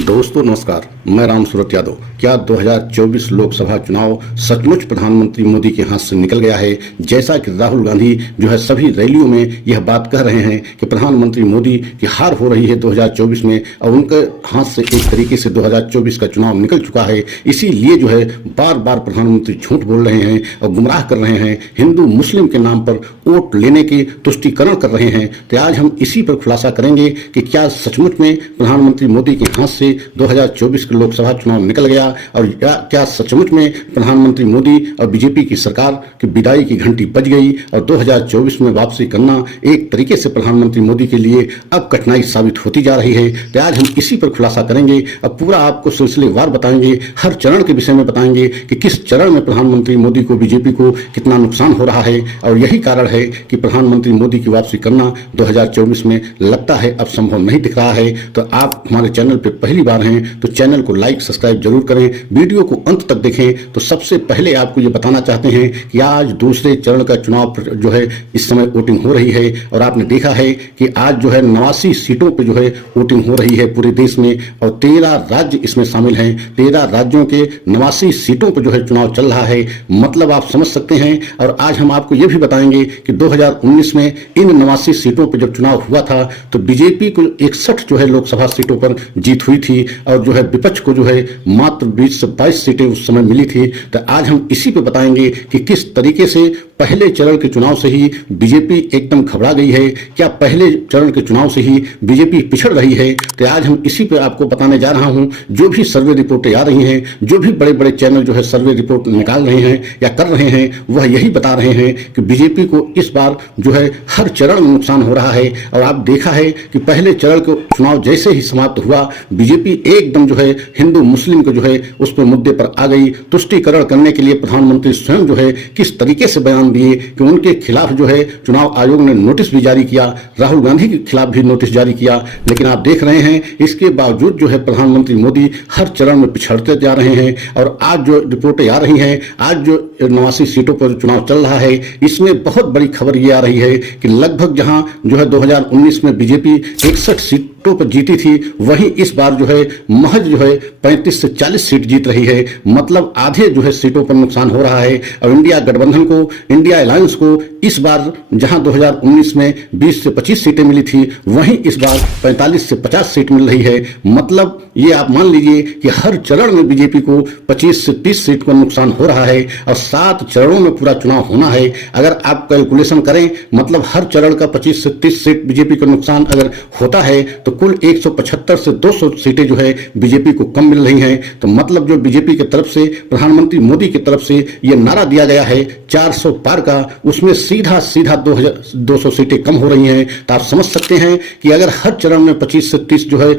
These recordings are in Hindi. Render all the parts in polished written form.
दोस्तों नमस्कार, मैं राम सूरत यादव। क्या 2024 लोकसभा चुनाव सचमुच प्रधानमंत्री मोदी के हाथ से निकल गया है? जैसा कि राहुल गांधी जो है सभी रैलियों में यह बात कह रहे हैं कि प्रधानमंत्री मोदी की हार हो रही है 2024 में, और उनके हाथ से एक तरीके से 2024 का चुनाव निकल चुका है। इसीलिए जो है बार बार प्रधानमंत्री झूठ बोल रहे हैं और गुमराह कर रहे हैं, हिंदू मुस्लिम के नाम पर वोट लेने की तुष्टीकरण कर रहे हैं। तो आज हम इसी पर खुलासा करेंगे कि क्या सचमुच में प्रधानमंत्री मोदी के हाथ से 2024 के लोकसभा चुनाव निकल गया, और क्या सचमुच में प्रधानमंत्री मोदी और बीजेपी की सरकार की विदाई की घंटी बज गई और 2024 में वापसी करना एक तरीके से प्रधानमंत्री मोदी के लिए अब कठिनाई साबित होती जा रही है। तो आज हम इसी पर खुलासा करेंगे और पूरा आपको सिलसिलेवार बताएंगे, हर चरण के विषय में बताएंगे कि किस चरण में प्रधानमंत्री मोदी को, बीजेपी को कितना नुकसान हो रहा है। और यही कारण है कि प्रधानमंत्री मोदी की वापसी करना 2024 में लगता है अब संभव नहीं दिख रहा है। तो आप हमारे चैनल पर पहली बार हैं तो चैनल को लाइक सब्सक्राइब जरूर करें, वीडियो को अंत तक देखें। तो सबसे पहले आपको ये बताना चाहते हैं कि आज दूसरे चरण का चुनाव जो है इस समय वोटिंग हो रही है, और आपने देखा है कि आज जो है 89 सीटों पर जो है वोटिंग हो रही है पूरे देश में, और 13 राज्य इसमें शामिल हैं। 13 राज्यों के 89 सीटों पर जो है चुनाव चल रहा है, मतलब आप समझ सकते हैं। और आज हम आपको ये भी बताएंगे कि 2019 में इन 89 सीटों पर जब चुनाव हुआ था तो बीजेपी को 61 जो है लोकसभा सीटों पर जीत हुई थी, और जो है विपक्ष को जो है मात्र 20 से 22 सीटें उस समय मिली थी। तो आज हम इसी पे बताएंगे कि किस तरीके से पहले चरण के चुनाव से ही बीजेपी एकदम घबरा गई है, क्या पहले चरण के चुनाव से ही बीजेपी पिछड़ रही है। तो आज हम इसी पे आपको बताने जा रहा हूं। जो भी सर्वे रिपोर्टें आ रही हैं, जो भी बड़े बड़े चैनल जो है सर्वे रिपोर्ट निकाल रहे हैं या कर रहे हैं, वह यही बता रहे हैं कि बीजेपी को इस बार जो है हर चरण में नुकसान हो रहा है। और आप देखा है कि पहले चरण का चुनाव जैसे ही समाप्त हुआ, बीजेपी एकदम जो है हिंदू मुस्लिम को जो है उस पर मुद्दे पर आ गई। तुष्टीकरण करने के लिए प्रधानमंत्री स्वयं जो है किस तरीके से बयान दिए कि उनके खिलाफ जो है चुनाव आयोग ने नोटिस भी जारी किया, राहुल गांधी के खिलाफ भी नोटिस जारी किया। लेकिन आप देख रहे हैं इसके बावजूद जो है प्रधानमंत्री मोदी हर चरण में पिछड़ते जा रहे हैं। और आज जो रिपोर्टें आ रही हैं, आज जो 89 सीटों पर चुनाव चल रहा है, इसमें बहुत बड़ी खबर ये आ रही है कि लगभग जहां जो है 2019 में बीजेपी 61 सीटों पर जीती थी, वहीं इस बार जो है महज जो है 35 से 40 सीट जीत रही है। मतलब आधे जो है सीटों पर नुकसान हो रहा है। और इंडिया गठबंधन को, इंडिया अलायंस को इस बार जहां 2019 में 20 से 25 सीटें मिली थी, वहीं इस बार 45 से 50 सीट मिल रही है। मतलब ये आप मान लीजिए कि हर चरण में बीजेपी को 25 से 30 सीट का नुकसान हो रहा है, और 7 चरणों में पूरा चुनाव होना है। अगर आप कैलकुलेशन करें, मतलब हर चरण का 25 से 30 सीट बीजेपी का नुकसान अगर होता है तो कुल 175 से 200 सीटें जो है बीजेपी को कम मिल रही हैं। तो मतलब जो बीजेपी की तरफ से, प्रधानमंत्री मोदी की तरफ से ये नारा दिया गया है 400 पार का, उसमें सीधा 200 सीटें कम हो रही हैं। तो आप समझ सकते हैं कि अगर हर चरण में 25 से 30 जो है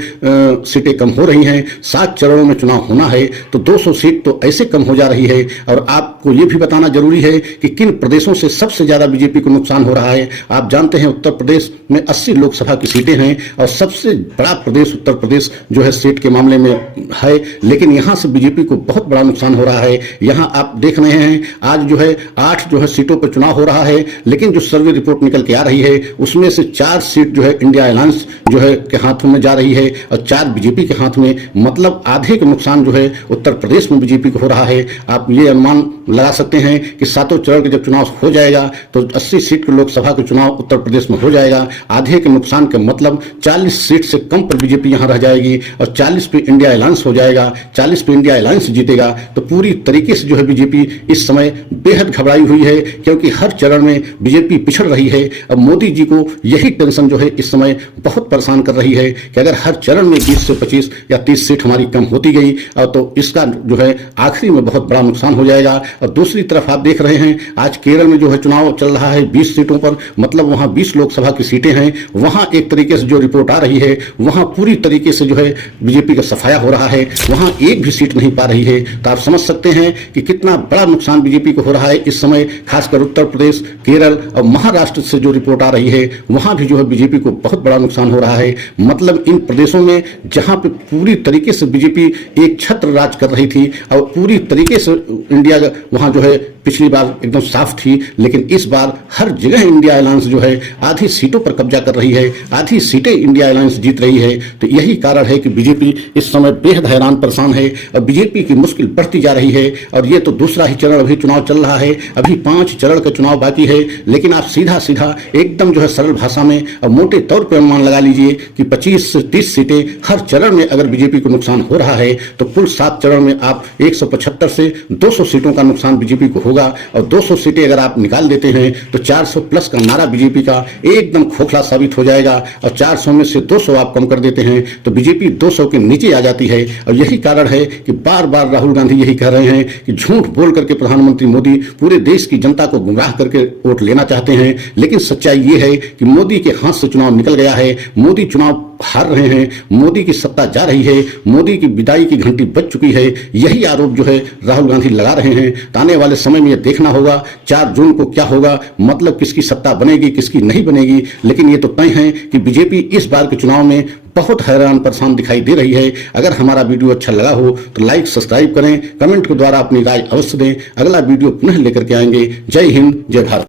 सीटें कम हो रही हैं, 7 चरणों में चुनाव होना है, तो 200 सीट तो ऐसे कम हो जा रही है। और आपको ये भी बताना जरूरी है कि किन प्रदेशों से सबसे ज्यादा बीजेपी को नुकसान हो रहा है। आप जानते हैं उत्तर प्रदेश में 80 लोकसभा की सीटें हैं, और सबसे बड़ा प्रदेश उत्तर प्रदेश जो है सीट के मामले में है, लेकिन यहां से बीजेपी को बहुत बड़ा नुकसान हो रहा है। यहां आप देख रहे हैं आज जो है 8 जो है सीटों पर चुनाव हो रहा है, लेकिन जो सर्वे रिपोर्ट निकल के आ रही है उसमें से 4 सीट जो है इंडिया अलायंस जो है के हाथों में जा रही है और 4 बीजेपी के हाथ में। मतलब आधे का नुकसान जो है उत्तर प्रदेश में बीजेपी को हो रहा है। आप ये अनुमान लगा सकते हैं कि 7 चरण के जब चुनाव हो जाएगा तो 80 सीट के लोकसभा का चुनाव उत्तर प्रदेश में हो जाएगा। आधे के नुकसान का मतलब 40 सीट से कम पर बीजेपी यहां रह जाएगी, और 40 पे इंडिया अलायंस हो जाएगा, 40 पे इंडिया अलायंस जीतेगा। तो पूरी तरीके से जो है बीजेपी इस समय बेहद घबराई हुई है, क्योंकि हर चरण में बीजेपी पिछड़ रही है। अब मोदी जी को यही टेंशन जो है इस समय बहुत परेशान कर रही है कि अगर हर चरण में 20 से 25 या 30 सीट हमारी कम होती गई तो इसका जो है आखिरी में बहुत बड़ा नुकसान हो जाएगा। और दूसरी तरफ आप देख रहे हैं आज केरल में जो है चुनाव चल रहा है 20 सीटों पर, मतलब वहां 20 लोकसभा की सीटें हैं। वहां एक तरीके से जो रिपोर्ट आ रही है, वहां पूरी तरीके से जो है बीजेपी का सफाया हो रहा है, वहां एक भी सीट नहीं पा रही है। तो आप समझ सकते हैं कि कितना बड़ा नुकसान बीजेपी को हो रहा है इस समय। खासकर उत्तर प्रदेश, केरल और महाराष्ट्र से जो रिपोर्ट आ रही है, वहां भी जो है बीजेपी को बहुत बड़ा नुकसान हो रहा है। मतलब इन प्रदेशों में जहां पे पूरी तरीके से बीजेपी एक छत्र राज कर रही थी और पूरी तरीके से इंडिया वहां जो है पिछली बार एकदम साफ थी, लेकिन इस बार हर जगह इंडिया अलायंस जो है आधी सीटों पर कब्जा कर रही है, आधी सीटें इंडिया अलायंस जीत रही है। तो यही कारण है कि बीजेपी इस समय बेहद हैरान परेशान है और बीजेपी की मुश्किल बढ़ती जा रही है। और ये तो दूसरा ही चरण अभी चुनाव चल रहा है, अभी 5 चरण का चुनाव बाकी है। लेकिन आप सीधा सीधा एकदम जो है सरल भाषा में और मोटे तौर पर अनुमान लगा लीजिए कि 25 से 30 सीटें हर चरण में अगर बीजेपी को नुकसान हो रहा है तो कुल 7 चरण में आप 175 से 200 सीटों का नुकसान बीजेपी को होगा। और 200 सीटें अगर आप निकाल देते हैं तो 400 प्लस का नारा बीजेपी का एकदम खोखला साबित हो जाएगा। और 400 में से 200 आप कम कर देते हैं तो बीजेपी 200 के नीचे आ जाती है। और यही कारण है कि बार बार राहुल गांधी यही कह रहे हैं कि झूठ बोल करके प्रधानमंत्री मोदी पूरे देश की जनता को गुमराह करके वोट लेना चाहते हैं। लेकिन सच्चाई ये है कि मोदी के हाथ से चुनाव निकल गया है, मोदी चुनाव हार रहे हैं, मोदी की सत्ता जा रही है, मोदी की विदाई की घंटी बज चुकी है। यही आरोप जो है राहुल गांधी लगा रहे हैं। तो आने वाले समय में यह देखना होगा 4 जून को क्या होगा, मतलब किसकी सत्ता बनेगी किसकी नहीं बनेगी। लेकिन ये तो तय है कि बीजेपी इस बार के चुनाव में बहुत हैरान परेशान दिखाई दे रही है। अगर हमारा वीडियो अच्छा लगा हो तो लाइक सब्सक्राइब करें, कमेंट के द्वारा अपनी राय अवश्य दें। अगला वीडियो पुनः लेकर के आएंगे। जय हिंद, जय भारत।